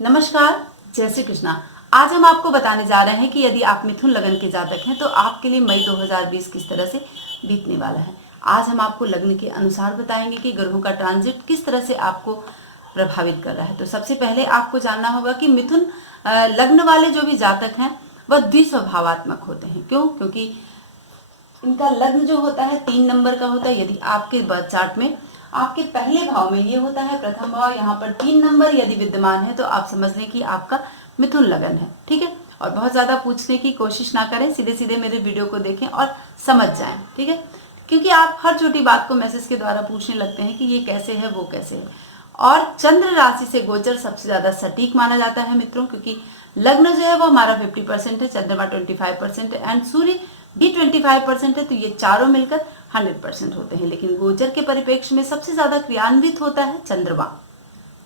नमस्कार, जय श्री कृष्णा। आज हम आपको बताने जा रहे हैं कि यदि आप मिथुन लगन के जातक हैं तो आपके लिए मई 2020 किस तरह से बीतने वाला है। आज हम आपको लग्न के अनुसार बताएंगे कि ग्रहों का ट्रांजिट किस तरह से आपको प्रभावित कर रहा है। तो सबसे पहले आपको जानना होगा कि मिथुन लग्न वाले जो भी जातक हैं वह द्विस्वभावात्मक होते हैं। क्यों? क्योंकि इनका लग्न जो होता है 3 नंबर का होता है। यदि आपके बर्थ चार्ट में आपके पहले भाव में ये होता है प्रथम भाव, यहाँ पर 3 नंबर यदि विद्यमान है तो आप समझ लें कि आपका मिथुन लगन है। ठीक है, और बहुत ज्यादा पूछने की कोशिश ना करें, सीधे सीधे मेरे वीडियो को देखें और समझ जाएं। ठीक है, क्योंकि आप हर छोटी बात को मैसेज के द्वारा पूछने लगते हैं कि ये कैसे है, वो कैसे है। और चंद्र राशि से गोचर सबसे ज्यादा सटीक माना जाता है मित्रों, क्योंकि लग्न जो है वो हमारा 50% है, चंद्रमा 25% है एंड सूर्य भी 25% है। तो ये चारों मिलकर 100% होते हैं। लेकिन गोचर के परिप्रेक्ष्य में सबसे ज्यादा क्रियान्वित होता है चंद्रमा।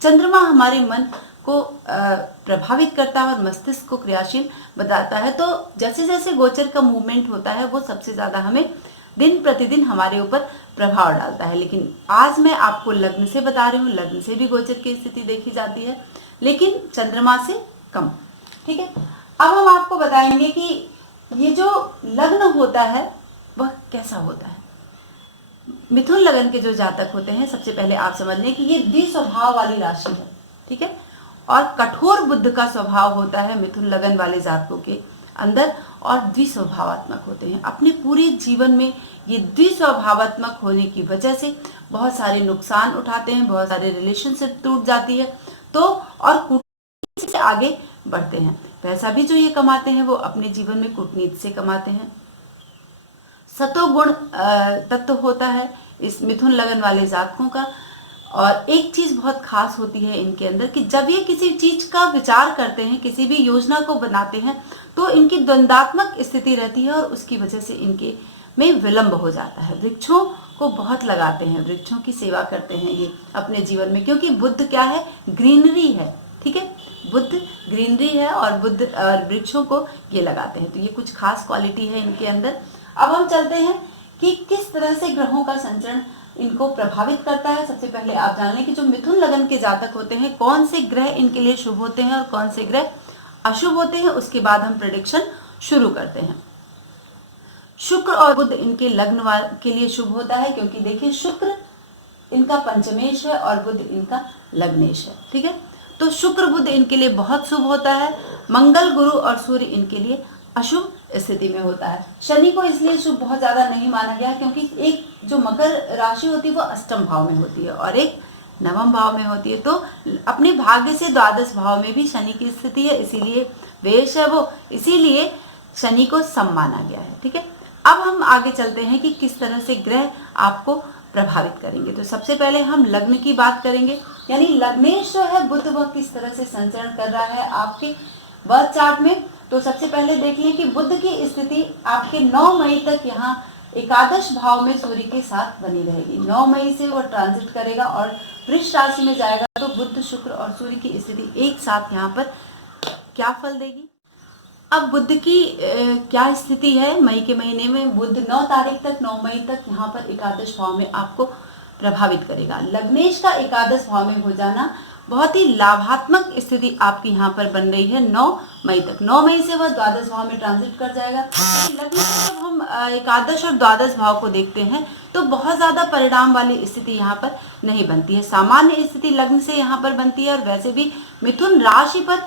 चंद्रमा हमारे मन को प्रभावित करता है और मस्तिष्क को क्रियाशील बताता है। तो जैसे जैसे गोचर का मूवमेंट होता है वो सबसे ज्यादा हमें दिन प्रतिदिन हमारे ऊपर प्रभाव डालता है। लेकिन आज मैं आपको लग्न से बता रही हूँ, लग्न से भी गोचर की स्थिति देखी जाती है लेकिन चंद्रमा से कम। ठीक है, अब हम आपको बताएंगे कि ये जो लग्न होता है वह कैसा होता है। मिथुन लगन के जो जातक होते हैं, सबसे पहले आप समझ लें कि ये द्विस्वभाव वाली राशि है। ठीक है, और कठोर बुद्ध का स्वभाव होता है मिथुन लगन वाले जातकों के अंदर और द्विस्वभावात्मक होते हैं। अपने पूरे जीवन में ये द्विस्वभावात्मक होने की वजह से बहुत सारे नुकसान उठाते हैं, बहुत सारे रिलेशनशिप टूट जाती है तो और कूटनीति से आगे बढ़ते हैं। पैसा भी जो ये कमाते हैं वो अपने जीवन में कूटनीति से कमाते हैं। सतोगुण तत्व होता है इस मिथुन लगन वाले जातकों का। और एक चीज बहुत खास होती है इनके अंदर कि जब ये किसी चीज का विचार करते हैं, किसी भी योजना को बनाते हैं तो इनकी द्वंद्वात्मक स्थिति रहती है और उसकी वजह से इनके में विलंब हो जाता है। वृक्षों को बहुत लगाते हैं, वृक्षों की सेवा करते हैं ये अपने जीवन में, क्योंकि बुद्ध क्या है? ग्रीनरी है। ठीक है, बुद्ध ग्रीनरी है और बुद्ध वृक्षों को ये लगाते हैं। तो ये कुछ खास क्वालिटी है इनके अंदर। अब हम चलते हैं कि किस तरह से ग्रहों का संचरण इनको प्रभावित करता है। सबसे पहले आप जान लें कि जो मिथुन लगन के जातक होते हैं कौन से ग्रह इनके लिए शुभ होते हैं और कौन से ग्रह अशुभ होते हैं। उसके बाद हम प्रेडिक्शन शुरू करते हैं। शुक्र और बुध इनके लग्न के लिए शुभ होता है, क्योंकि देखिए शुक्र इनका पंचमेश है और बुध इनका लग्नेश है। ठीक है, तो शुक्र बुध इनके लिए बहुत शुभ होता है। मंगल, गुरु और सूर्य इनके लिए अशुभ स्थिति में होता है। शनि को इसलिए शुभ बहुत ज्यादा नहीं माना गया क्योंकि एक जो मकर राशि होती है वो अष्टम भाव में होती है और एक नवम भाव में होती है। तो अपने भाग्य से द्वादश भाव में भी शनि की स्थिति है, इसीलिए वेश है वो, इसीलिए शनि को सम माना गया है। ठीक है, अब हम आगे चलते हैं कि किस तरह से ग्रह आपको प्रभावित करेंगे। तो सबसे पहले हम लग्न की बात करेंगे, यानी लग्नेश जो है बुध वह किस तरह से संचरण कर रहा है आपके बर्थ चार्ट में। तो सबसे पहले देख लें कि बुध की स्थिति आपके 9 मई तक यहाँ एकादश भाव में सूर्य के साथ बनी रहेगी। 9 मई से वह ट्रांजिट करेगा और वृष राशि में जाएगा। तो बुध, शुक्र और सूर्य की स्थिति एक साथ यहाँ पर क्या फल देगी। अब बुध की क्या स्थिति है मई के महीने में। बुध 9 तारीख तक, 9 मई तक यहाँ पर एकादश भाव में आपको प्रभावित करेगा। लग्नेश का एकादश भाव में हो जाना बहुत ही लाभात्मक स्थिति आपकी यहाँ पर बन रही है 9 मई तक। 9 मई से वह द्वादश भाव में ट्रांजिट कर जाएगा। लग्न से जब हम एकादश और द्वादश भाव को देखते हैं तो बहुत ज्यादा परिणाम वाली स्थिति यहाँ पर नहीं बनती है। सामान्य स्थिति लग्न से यहाँ पर बनती है और वैसे भी मिथुन राशि पर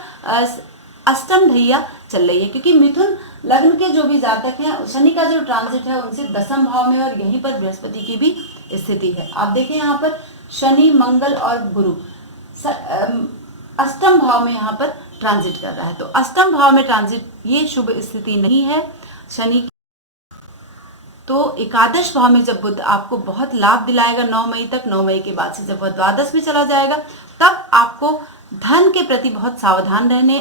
अष्टम ढैया चल रही है, क्योंकि मिथुन लग्न के जो भी जातक हैं शनि का जो ट्रांजिट है उनसे दसम भाव में और यहीं पर बृहस्पति की भी स्थिति है। आप देखें यहाँ पर शनि, मंगल और गुरु अष्टम भाव में यहाँ पर ट्रांजिट कर रहा है। तो अष्टम भाव में ट्रांजिट ये शुभ स्थिति नहीं है शनि की। तो एकादश भाव में जब बुध आपको बहुत लाभ दिलाएगा 9 मई तक, 9 मई के बाद से जब वह द्वादश में चला जाएगा तब आपको धन के प्रति बहुत सावधान रहने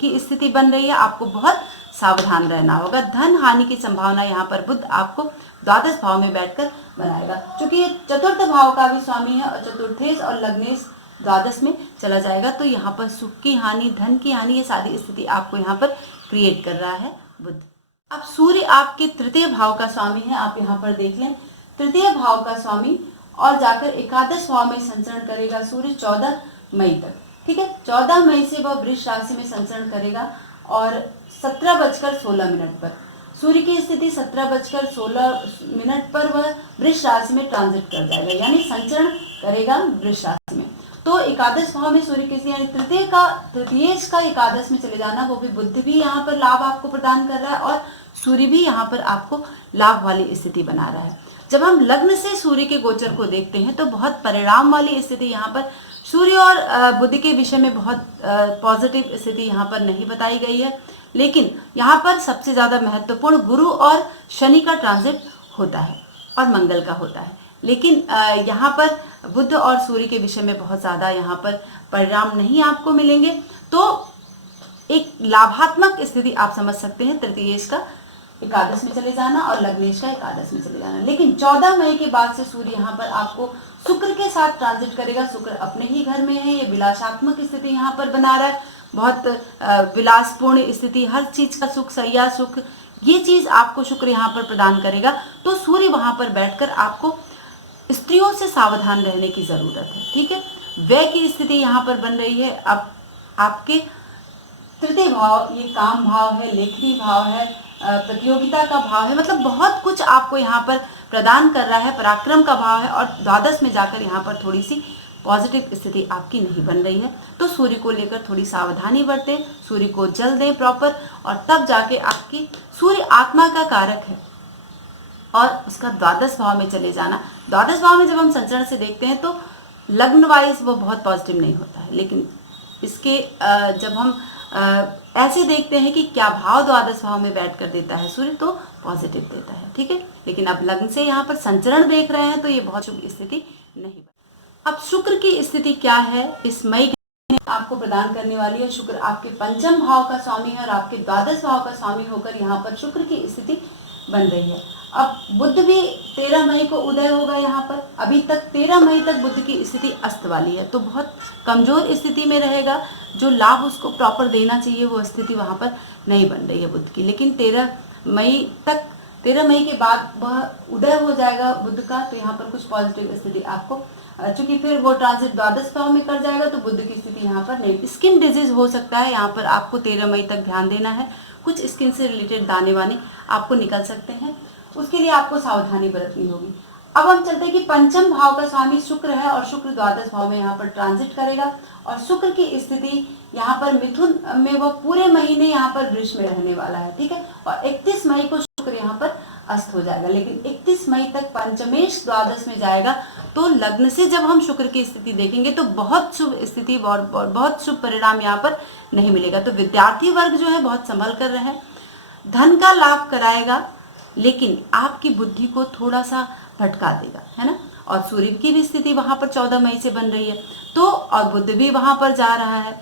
की स्थिति बन रही है। आपको बहुत सावधान रहना होगा। धन हानि की संभावना यहाँ पर बुध आपको द्वादश भाव में बैठकर बनाएगा। क्योंकि ये चतुर्थ भाव का भी स्वामी है और चतुर्थेश और लग्नेश द्वादश में चला जाएगा, तो यहाँ पर सुख की हानि, धन की हानि, ये सारी स्थिति आपको यहाँ पर क्रिएट कर रहा है बुध। अब सूर्य आपके तृतीय भाव का स्वामी है। आप यहाँ पर देख लें, तृतीय भाव का स्वामी और जाकर एकादश भाव में संचरण करेगा सूर्य 14 मई तक। ठीक है। 14 मई से वह वृष राशि में संचरण करेगा और 17:16 पर सूर्य की स्थिति 17:16 पर वह वृष राशि में ट्रांजिट कर जाएगा, यानी संचरण करेगा वृष राशि में। तो एकादश भाव में सूर्य की स्थिति यानी तृतीयेश का एकादश में चले जाना, वो भी बुध भी यहाँ पर लाभ आपको प्रदान कर रहा है और सूर्य भी यहाँ पर आपको लाभ वाली स्थिति बना रहा है। जब हम लग्न से सूर्य के गोचर को देखते हैं तो बहुत परिणाम वाली स्थिति यहाँ पर सूर्य और बुध के विषय में बहुत पॉजिटिव स्थिति यहाँ पर नहीं बताई गई है, लेकिन यहाँ पर सबसे ज्यादा महत्वपूर्ण गुरु और शनि का ट्रांजिट होता है और मंगल का होता है, लेकिन यहाँ पर बुध और सूर्य के विषय में बहुत ज्यादा यहाँ पर परिणाम नहीं आपको मिलेंगे। तो एक लाभात्मक स्थिति आप समझ सकते हैं तृतीयेश का एकादश में चले जाना और लग्नेश का एकादश में चले जाना। लेकिन 14 मई के बाद से सूर्य यहाँ पर आपको शुक्र के साथ ट्रांजिट करेगा। शुक्र अपने ही घर में है, ये विलासात्मक स्थिति यहाँ पर बना रहा है, बहुत विलासपूर्ण स्थिति, हर चीज का सुख, सैया सुख, ये चीज आपको शुक्र यहाँ पर प्रदान करेगा। तो सूर्य वहां पर बैठकर आपको स्त्रियों से सावधान रहने की जरूरत है, ठीक है। व्यय की स्थिति यहाँ पर बन रही है। अब आपके तृतीय भाव, ये काम भाव है, लेखनी भाव है, प्रतियोगिता का भाव है, मतलब बहुत कुछ आपको यहाँ पर प्रदान कर रहा है, पराक्रम का भाव है और द्वादश में जाकर यहाँ पर थोड़ी सी पॉजिटिव स्थिति आपकी नहीं बन रही है। तो सूर्य को लेकर थोड़ी सावधानी बरतें, सूर्य को जल दें प्रॉपर, और तब जाके आपकी सूर्य आत्मा का कारक है और उसका द्वादश भाव में चले जाना। द्वादश भाव में जब हम संचरण से देखते हैं तो लग्न वाइज वो बहुत पॉजिटिव नहीं होता है, लेकिन इसके जब हम ऐसे देखते हैं कि क्या भाव द्वादश भाव में बैठ कर देता है सूर्य, तो पॉजिटिव देता है, ठीक है। लेकिन अब लग्न से यहाँ पर संचरण देख रहे हैं तो ये बहुत शुभ स्थिति नहीं बनी। अब शुक्र की स्थिति क्या है इस मई आपको प्रदान करने वाली है। शुक्र आपके पंचम भाव का स्वामी है और आपके द्वादश भाव का स्वामी होकर यहाँ पर शुक्र की स्थिति बन रही है। अब बुध भी 13 मई को उदय होगा यहाँ पर। अभी तक 13 मई तक बुध की स्थिति अस्त वाली है, तो बहुत कमजोर स्थिति में रहेगा। जो लाभ उसको प्रॉपर देना चाहिए वो स्थिति वहाँ पर नहीं बन रही है बुध की। लेकिन 13 मई के बाद वह उदय हो जाएगा बुध का, तो यहाँ पर कुछ पॉजिटिव स्थिति आपको, चूंकि फिर वो ट्रांजिट द्वादश भाव में कर जाएगा तो बुध की स्थिति यहाँ पर नहीं। स्किन डिजीज हो सकता है, यहाँ पर आपको 13 मई तक ध्यान देना है। कुछ स्किन से रिलेटेड दाने वाने आपको निकल सकते हैं, उसके लिए आपको सावधानी बरतनी होगी। अब हम चलते हैं कि पंचम भाव का स्वामी शुक्र है और शुक्र द्वादश भाव में यहाँ पर ट्रांजिट करेगा और शुक्र की स्थिति यहाँ पर मिथुन में वह पूरे महीने यहाँ पर वृष में रहने वाला है, ठीक है। और 31 मई को शुक्र यहाँ पर अस्त हो जाएगा, लेकिन 31 मई तक पंचमेश द्वादश में जाएगा। तो लग्न से जब हम शुक्र की स्थिति देखेंगे तो बहुत शुभ स्थिति और बहुत शुभ परिणाम यहाँ पर नहीं मिलेगा। तो विद्यार्थी वर्ग जो है बहुत संभल कर रहे, धन का लाभ कराएगा, लेकिन आपकी बुद्धि को थोड़ा सा भटका देगा, है ना। और सूर्य की भी स्थिति वहां पर 14 मई से बन रही है, तो और बुध भी वहां पर जा रहा है।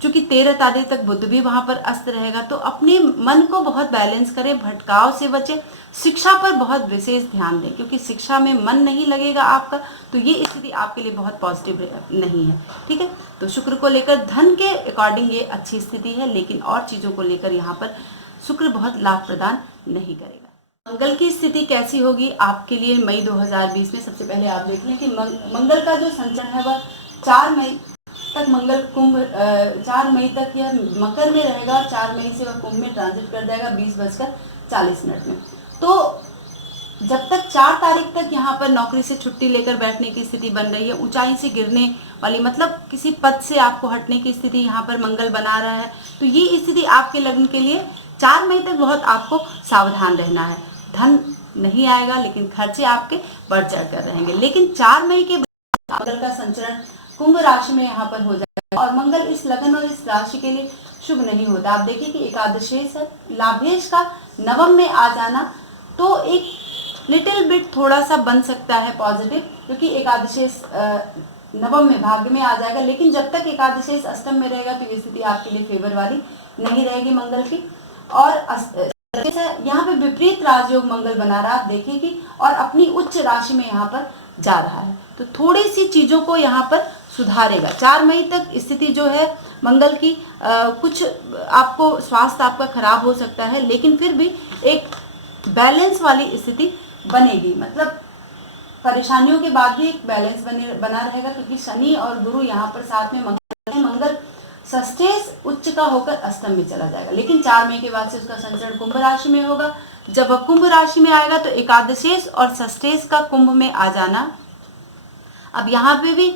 चूंकि 13 तारीख तक बुध भी वहां पर अस्त रहेगा, तो अपने मन को बहुत बैलेंस करें, भटकाव से बचें, शिक्षा पर बहुत विशेष ध्यान दें, क्योंकि शिक्षा में मन नहीं लगेगा आपका, तो ये स्थिति आपके लिए बहुत पॉजिटिव नहीं है, ठीक है। तो शुक्र को लेकर धन के अकॉर्डिंग ये अच्छी स्थिति है, लेकिन और चीजों को लेकर यहाँ पर शुक्र बहुत लाभ प्रदान नहीं करेगा। मंगल की स्थिति कैसी होगी आपके लिए मई 2020 में? सबसे पहले आप देख लें कि मंगल का जो संचरण है वह 4 मई तक मंगल कुंभ 4 मई तक यह मकर में रहेगा, 4 मई से वह कुंभ में ट्रांजिट कर जाएगा 20:40 में। तो जब तक 4 तारीख तक यहाँ पर नौकरी से छुट्टी लेकर बैठने की स्थिति बन रही है, ऊंचाई से गिरने वाली, मतलब किसी पद से आपको हटने की स्थिति यहाँ पर मंगल बना रहा है, तो ये स्थिति आपके लग्न के लिए 4 मई तक बहुत आपको सावधान रहना है। धन नहीं आएगा, लेकिन खर्चे आपके बढ़ चढ़ कर रहेंगे। लेकिन 4 मई के बाद मंगल का संचरण कुंभ राशि में यहाँ पर हो जाएगा और मंगल इस लगन और इस राशि के लिए शुभ नहीं होता। आप देखिए कि एकादशेश लाभेश का नवम में आ जाना, तो एक लिटिल बिट थोड़ा सा बन सकता है पॉजिटिव, क्योंकि एकादशेश नवम में भाग्य में आ जाएगा। लेकिन जब तक एकादशेश अष्टम में रहेगा तो ये स्थिति आपके लिए फेवर वाली नहीं रहेगी मंगल की। और यहाँ पे विपरीत राजयोग मंगल बना रहा, आप देखिए कि, और अपनी उच्च राशि में यहाँ पर जा रहा है, तो थोड़ी सी चीजों को यहाँ पर सुधारेगा। 4 मई तक स्थिति जो है मंगल की कुछ आपको स्वास्थ्य आपका खराब हो सकता है, लेकिन फिर भी एक बैलेंस वाली स्थिति बनेगी, मतलब परेशानियों के बाद भी एक बैलेंस बना रहेगा, क्योंकि शनि और गुरु यहाँ पर साथ में मंगल मंगल षष्ठेश उच्च का होकर अष्टम में चला जाएगा, लेकिन 4 मई के बाद से उसका संचरण कुंभ राशि में होगा। जब वह कुंभ राशि में आएगा तो एकादशेश और षष्ठेश का कुंभ में आ जाना अब यहाँ पे भी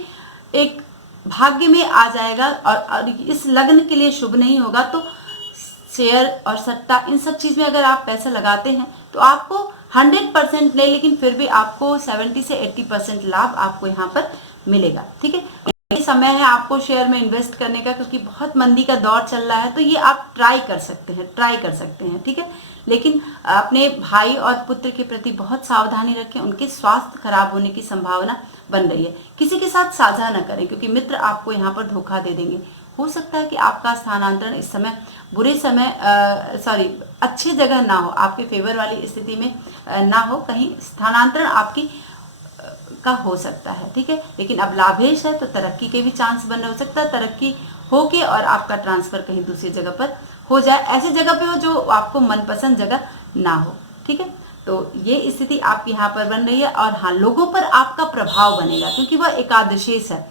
एक भाग्य में आ जाएगा, और इस लग्न के लिए शुभ नहीं होगा। तो शेयर और सट्टा इन सब चीज में अगर आप पैसा लगाते हैं तो आपको 100% नहीं, लेकिन फिर भी आपको 70 से 80% लाभ आपको यहाँ पर मिलेगा। ठीक है, ये समय है आपको शेयर में इन्वेस्ट करने का, क्योंकि बहुत मंदी का दौर चल रहा है। तो ये आप ट्राई कर सकते हैं। ठीक है, लेकिन अपने भाई और पुत्र के प्रति बहुत सावधानी रखें, उनके स्वास्थ्य खराब होने की संभावना बन रही है। किसी के साथ साझा न करें, क्योंकि मित्र आपको यहाँ पर धोखा दे देंगे। हो सकता है कि आपका स्थानांतरण इस समय अच्छी जगह ना हो, आपके फेवर वाली स्थिति में ना हो, कहीं स्थानांतरण आपकी का हो सकता है। ठीक है, लेकिन अब लाभेश है तो तरक्की के भी चांस बन रहे, हो सकता है तरक्की होके और आपका ट्रांसफर कहीं दूसरी जगह पर हो जाए, ऐसी जगह पे हो जो आपको मनपसंद जगह ना हो। ठीक है, तो ये स्थिति आपकी यहाँ पर बन रही है। और हाँ, लोगों पर आपका प्रभाव बनेगा, क्योंकि वह एकादशेश है,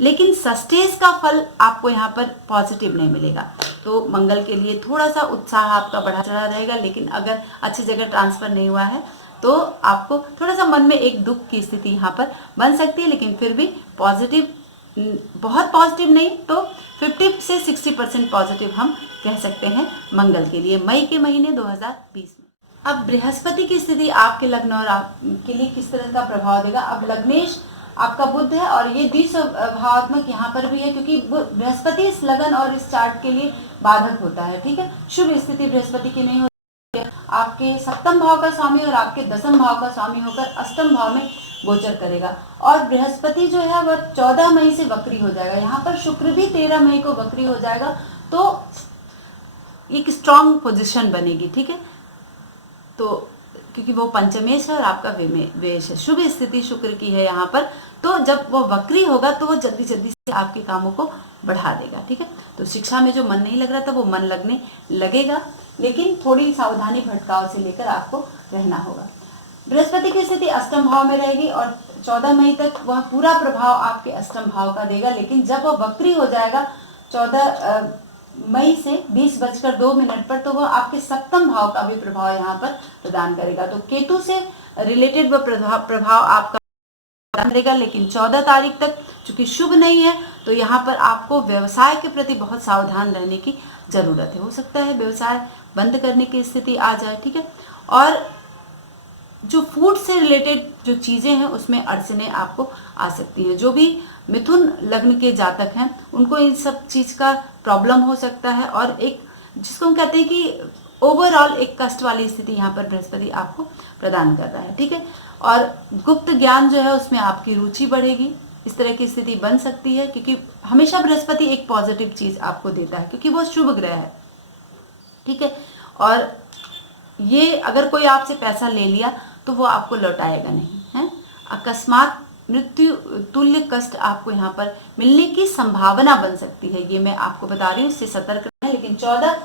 लेकिन षष्ठेश का फल आपको यहाँ पर पॉजिटिव नहीं मिलेगा। तो मंगल के लिए थोड़ा सा उत्साह आपका बढ़ा चढ़ा रहेगा, लेकिन अगर अच्छी जगह ट्रांसफर नहीं हुआ है तो आपको थोड़ा सा मन में एक दुख की स्थिति यहाँ पर बन सकती है, लेकिन फिर भी पॉजिटिव, बहुत पॉजिटिव नहीं तो 50 से 60% पॉजिटिव हम कह सकते हैं मंगल के लिए मई के महीने 2020 में। अब बृहस्पति की स्थिति आपके लग्न और आपके लिए किस तरह का प्रभाव देगा। अब लग्नेश आपका बुध है और ये द्विस्वभावात्मक यहाँ पर भी है, क्योंकि बृहस्पति इस लगन और इस चार्ट के लिए बाधक होता है। ठीक है, शुभ स्थिति बृहस्पति की नहीं होती है। आपके सप्तम भाव का स्वामी और आपके दसम भाव का स्वामी होकर अष्टम भाव में गोचर करेगा, और बृहस्पति जो है वह 14 मई से वक्री हो जाएगा। यहाँ पर शुक्र भी 13 मई को वक्री हो जाएगा, तो एक स्ट्रॉन्ग पोजिशन बनेगी। ठीक है, तो क्योंकि वो पंचमेश है और आपका वेश है, शुभ स्थिति शुक्र की है यहाँ पर। तो जब वो वक्री होगा तो वो जल्दी जल्दी से आपके कामों को बढ़ा देगा। ठीक है, तो शिक्षा में जो मन नहीं लग रहा था वो मन लगने लगेगा, लेकिन थोड़ी सावधानी भटकाव से लेकर आपको रहना होगा। बृहस्पति की स्थिति अष्टम भाव में रहेगी और 14 मई तक वह पूरा प्रभाव आपके अष्टम भाव का देगा, लेकिन जब वह वक्री हो जाएगा 14 मई से 20:02 पर, तो वह आपके सप्तम भाव का भी प्रभाव यहाँ पर प्रदान करेगा। तो केतु से रिलेटेड वह प्रभाव आपका करेगा, लेकिन 14 तारीख तक चूंकि शुभ नहीं है तो यहाँ पर आपको व्यवसाय के प्रति बहुत सावधान रहने की जरूरत है। हो सकता है व्यवसाय बंद करने की स्थिति आ जाए। ठीक है, और जो फूड से रिलेटेड जो चीजें हैं उसमें अड़चने आपको आ सकती हैं। जो भी मिथुन लग्न के जातक हैं उनको इन सब चीज का प्रॉब्लम हो सकता है, और एक जिसको हम कहते हैं कि ओवरऑल एक कष्ट वाली स्थिति यहाँ पर बृहस्पति आपको प्रदान कर रहा है। ठीक है, और गुप्त ज्ञान जो है उसमें आपकी रुचि बढ़ेगी, इस तरह की स्थिति बन सकती है, क्योंकि हमेशा बृहस्पति एक पॉजिटिव चीज आपको देता है, क्योंकि वो शुभ ग्रह है। ठीक है, और ये अगर कोई आपसे पैसा ले लिया तो वो आपको लौटाएगा नहीं है। अकस्मात मृत्यु तुल्य कष्ट आपको यहाँ पर मिलने की संभावना बन सकती है, ये मैं आपको बता रही हूँ, इससे सतर्क रहें। लेकिन 14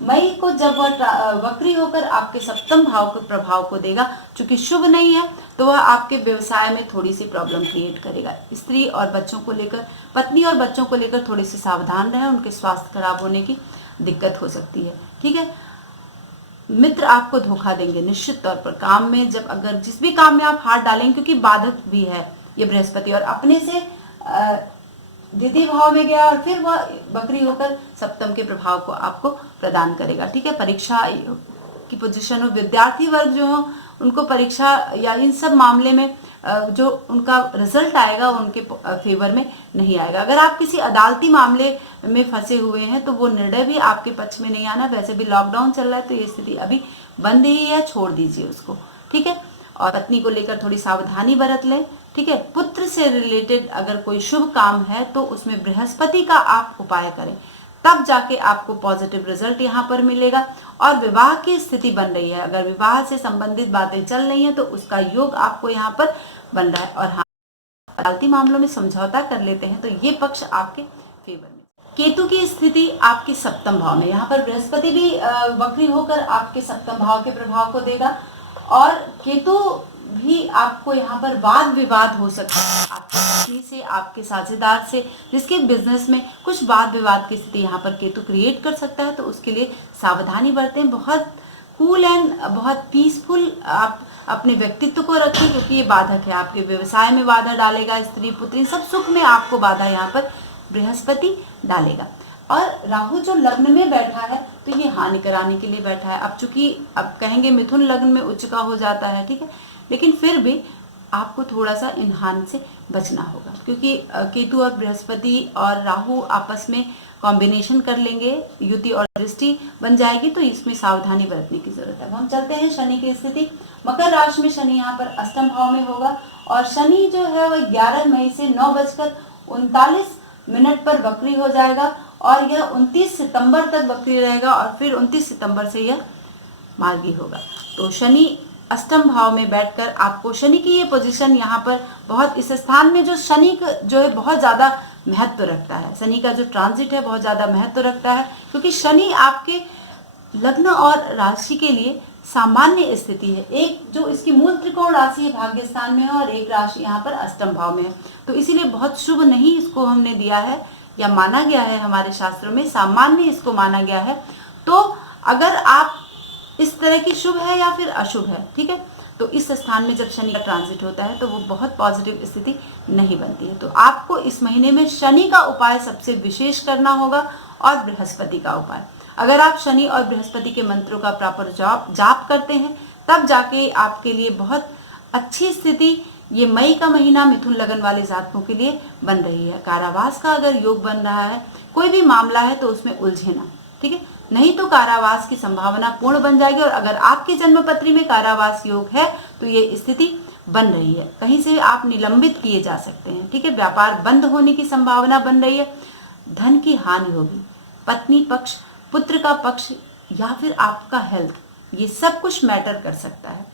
मई को जब वह वक्री होकर आपके सप्तम भाव के प्रभाव को देगा, चूंकि शुभ नहीं है तो वह आपके व्यवसाय में थोड़ी सी प्रॉब्लम क्रिएट करेगा। स्त्री और बच्चों को लेकर, पत्नी और बच्चों को लेकर थोड़ी सी सावधान रहें, उनके स्वास्थ्य खराब होने की दिक्कत हो सकती है। ठीक है, मित्र आपको धोखा देंगे निश्चित तौर पर काम में, जब अगर जिस भी काम में आप हाथ डालेंगे, क्योंकि बाधक भी है ये बृहस्पति, और अपने से द्वितीय भाव में गया और फिर वह बकरी होकर सप्तम के प्रभाव को आपको प्रदान करेगा। ठीक है, परीक्षा की पोजीशन हो, विद्यार्थी वर्ग जो हो उनको परीक्षा या इन सब मामले में जो उनका रिजल्ट आएगा वो उनके फेवर में नहीं आएगा। अगर आप किसी अदालती मामले में फंसे हुए हैं तो वो निर्णय भी आपके पक्ष में नहीं आना। वैसे भी लॉकडाउन चल रहा है तो ये स्थिति अभी बंद ही है, छोड़ दीजिए उसको। ठीक है, और पत्नी को लेकर थोड़ी सावधानी बरत लें। ठीक है, पुत्र से रिलेटेड अगर कोई शुभ काम है तो उसमें बृहस्पति का आप उपाय करें, तब जाके आपको पॉजिटिव रिजल्ट यहाँ पर मिलेगा। और विवाह की स्थिति बन रही है, अगर विवाह से संबंधित बातें चल रही हैं तो उसका योग आपको यहाँ पर बन रहा है। और हाँ, अदालती मामलों में समझौता कर लेते हैं तो ये पक्ष आपके फेवर में। केतु की स्थिति आपके सप्तम भाव में, यहाँ पर बृहस्पति भी वक्री होकर आपके सप्तम भाव के प्रभाव को देगा, और केतु भी आपको यहाँ पर वाद विवाद हो सकता है आपकी पत्नी से, आपके साझेदार से, जिसके बिजनेस में कुछ वाद विवाद की स्थिति यहाँ पर केतु क्रिएट कर सकता है। तो उसके लिए सावधानी बरतें, बहुत कूल एंड बहुत पीसफुल आप अपने व्यक्तित्व को रखें, क्योंकि ये बाधक है, आपके व्यवसाय में बाधा डालेगा, स्त्री पुत्री सब सुख में आपको बाधा यहाँ पर बृहस्पति डालेगा। और राहु जो लग्न में बैठा है तो ये हानि कराने के लिए बैठा है। अब चूंकि अब कहेंगे मिथुन लग्न में उच्च का हो जाता है, ठीक है, लेकिन फिर भी आपको थोड़ा सा इन हानि से बचना होगा, क्योंकि केतु और बृहस्पति और राहु आपस में कॉम्बिनेशन कर लेंगे, युति और दृष्टि बन जाएगी, तो इसमें सावधानी बरतने की जरूरत है। हम चलते हैं शनि की स्थिति। मकर राशि में शनि यहाँ पर अष्टम भाव में होगा और शनि जो है वह 11 मई से 9:39 पर वक्री हो जाएगा और यह 29 सितंबर तक वक्री रहेगा और फिर 29 सितंबर से यह मार्गी होगा। तो शनि अष्टम भाव में बैठकर आपको शनि की ये पोजीशन यहाँ पर बहुत, इस स्थान में जो शनि जो है बहुत ज़्यादा महत्व रखता है, शनि का जो ट्रांजिट है बहुत ज़्यादा महत्व रखता है, क्योंकि शनि आपके लग्न और राशि के लिए सामान्य स्थिति है। एक जो इसकी मूल त्रिकोण राशि है भाग्य स्थान में है और एक राशि यहाँ पर अष्टम भाव में है, तो इसीलिए बहुत शुभ नहीं इसको हमने दिया है या माना गया है, हमारे शास्त्रों में सामान्य इसको माना गया है। तो अगर आप इस तरह की शुभ है या फिर अशुभ है, ठीक है, तो इस स्थान में जब शनि का ट्रांजिट होता है तो वो बहुत पॉजिटिव स्थिति नहीं बनती है। तो आपको इस महीने में शनि का उपाय सबसे विशेष करना होगा और बृहस्पति का उपाय। अगर आप शनि और बृहस्पति के मंत्रों का प्रॉपर जाप करते हैं तब जाके आपके लिए बहुत अच्छी स्थिति ये मई का महीना मिथुन लगन वाले जातकों के लिए बन रही है। कारावास का अगर योग बन रहा है, कोई भी मामला है तो उसमें उलझे ना, ठीक है, नहीं तो कारावास की संभावना पूर्ण बन जाएगी। और अगर आपकी जन्मपत्री में कारावास योग है तो ये स्थिति बन रही है, कहीं से आप निलंबित किए जा सकते हैं, ठीक है, व्यापार बंद होने की संभावना बन रही है, धन की हानि होगी, पत्नी पक्ष, पुत्र का पक्ष या फिर आपका हेल्थ, ये सब कुछ मैटर कर सकता है।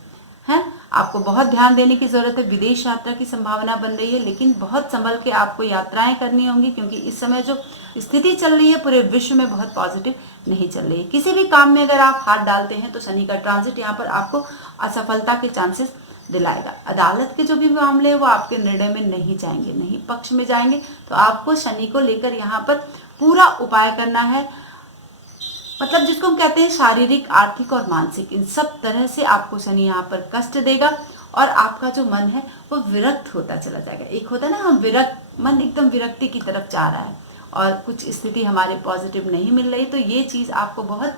आपको बहुत ध्यान देने की जरूरत है। विदेश यात्रा की संभावना बन रही है, लेकिन बहुत संभल के आपको यात्राएं करनी होंगी, क्योंकि इस समय जो स्थिति चल रही है पूरे विश्व में बहुत पॉजिटिव नहीं चल रही है। किसी भी काम में अगर आप हाथ डालते हैं तो शनि का ट्रांजिट यहाँ पर आपको असफलता के चांसेस दिलाएगा। अदालत के जो भी मामले हैं वो आपके निर्णय में नहीं जाएंगे, नहीं पक्ष में जाएंगे, तो आपको शनि को लेकर यहाँ पर पूरा उपाय करना है। मतलब जिसको हम कहते हैं शारीरिक, आर्थिक और मानसिक, इन सब तरह से आपको शनि यहाँ पर कष्ट देगा और आपका जो मन है वो विरक्त होता चला जाएगा। एक होता है ना, हम विरक्त, मन एकदम विरक्ति की तरफ जा रहा है और कुछ स्थिति हमारे पॉजिटिव नहीं मिल रही, तो ये चीज़ आपको बहुत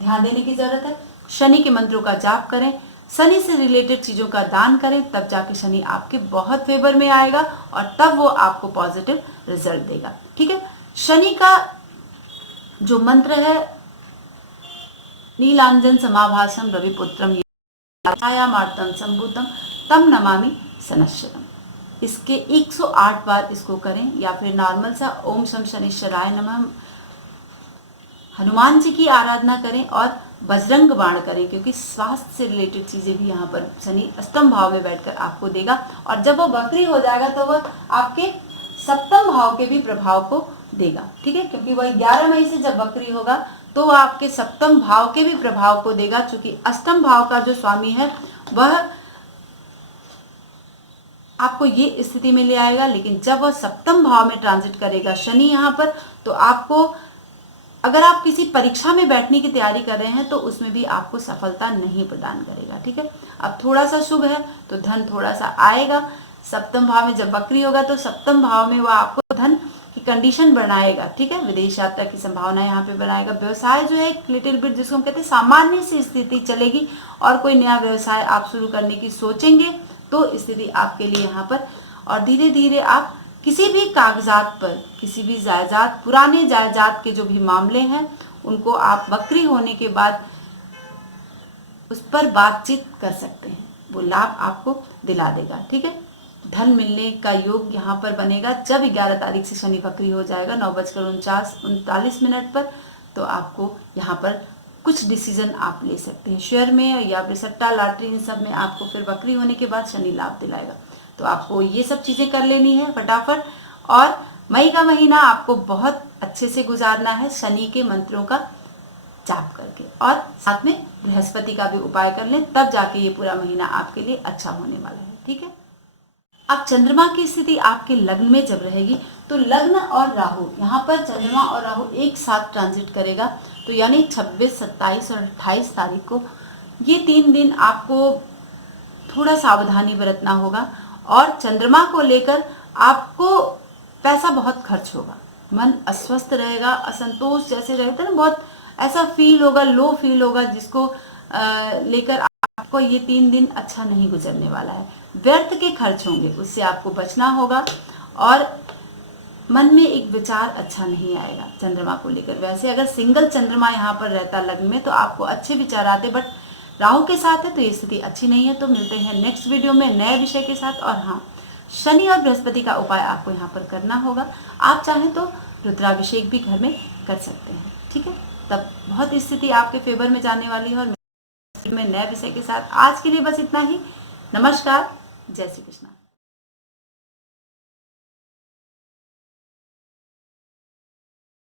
ध्यान देने की ज़रूरत है। शनि के मंत्रों का जाप करें, शनि से रिलेटेड चीज़ों का दान करें, तब जाके शनि आपके बहुत फेवर में आएगा और तब वो आपको पॉजिटिव रिजल्ट देगा, ठीक है। शनि का जो मंत्र है नीलांजन समाभासम रविपुत्रम छायामार्तम संभूतम तम नमामि शनश्चरम, इसके 108 बार इसको करें, या फिर नॉर्मल सा ओम शम शनिश्चराय नमः हनुमान जी की आराधना करें और बजरंग बाण करें, क्योंकि स्वास्थ्य से रिलेटेड चीज़ें भी यहाँ पर शनि अष्टम भाव में बैठकर आपको देगा। और जब वो वक्री हो जाएगा तो वह आपके सप्तम भाव के भी प्रभाव को देगा, ठीक है, क्योंकि वह 11 मई से जब वक्री होगा तो वह आपके सप्तम भाव के भी प्रभाव को देगा, क्योंकि अष्टम भाव का जो स्वामी है वह आपको ये स्थिति में ले आएगा। लेकिन जब वह सप्तम भाव में ट्रांजिट करेगा शनि यहाँ पर, तो आपको, अगर आप किसी परीक्षा में बैठने की तैयारी कर रहे हैं तो उसमें भी आपको सफलता नहीं प्रदान करेगा, ठीक है। अब थोड़ा सा शुभ है तो धन थोड़ा सा आएगा, सप्तम भाव में जब वक्री होगा तो सप्तम भाव में वह आपको धन की कंडीशन बनाएगा, ठीक है, विदेश यात्रा की संभावना यहाँ पे बनाएगा। व्यवसाय जो है एक लिटिल बिट, जिसको हम कहते हैं सामान्य सी स्थिति चलेगी, और कोई नया व्यवसाय आप शुरू करने की सोचेंगे तो स्थिति आपके लिए यहाँ पर, और धीरे धीरे आप किसी भी कागजात पर, किसी भी जायदाद, पुराने जायदाद के जो भी मामले हैं उनको आप वक्री होने के बाद उस पर बातचीत कर सकते हैं, वो लाभ आपको दिला देगा, ठीक है। धन मिलने का योग यहाँ पर बनेगा जब 11 तारीख से शनि वक्री हो जाएगा 9:39 पर, तो आपको यहाँ पर कुछ डिसीजन आप ले सकते हैं शेयर में या फिर सट्टा लॉटरी, इन सब में आपको फिर वक्री होने के बाद शनि लाभ दिलाएगा। तो आपको ये सब चीज़ें कर लेनी है फटाफट, और मई का महीना आपको बहुत अच्छे से गुजारना है शनि के मंत्रों का जाप करके, और साथ में बृहस्पति का भी उपाय कर लें, तब जाके ये पूरा महीना आपके लिए अच्छा होने वाला है। ठीक है। अब चंद्रमा की स्थिति आपके लग्न में जब रहेगी तो लग्न और राहु, यहाँ पर चंद्रमा और राहु एक साथ ट्रांजिट करेगा, तो यानी 26, 27 और 28 तारीख को ये 3 दिन आपको थोड़ा सावधानी बरतना होगा, और चंद्रमा को लेकर आपको पैसा बहुत खर्च होगा, मन अस्वस्थ रहेगा, असंतोष जैसे रहता है ना, बहुत ऐसा फील होगा, लो फील होगा, जिसको लेकर आपको ये 3 दिन अच्छा नहीं गुजरने वाला है। व्यर्थ के खर्च होंगे, उससे आपको बचना होगा, और मन में एक विचार अच्छा नहीं आएगा चंद्रमा को लेकर। वैसे अगर सिंगल चंद्रमा यहाँ पर रहता लग्न में तो आपको अच्छे विचार आते, बट राहु के साथ है तो ये स्थिति अच्छी नहीं है। तो मिलते हैं नेक्स्ट वीडियो में नए विषय के साथ। और हाँ, शनि और बृहस्पति का उपाय आपको यहाँ पर करना होगा। आप चाहें तो रुद्राभिषेक भी घर में कर सकते हैं। ठीक है, तब बहुत स्थिति आपके फेवर में जाने वाली है। और में नए विषय के साथ आज के लिए बस इतना ही। नमस्कार, जय श्री कृष्ण।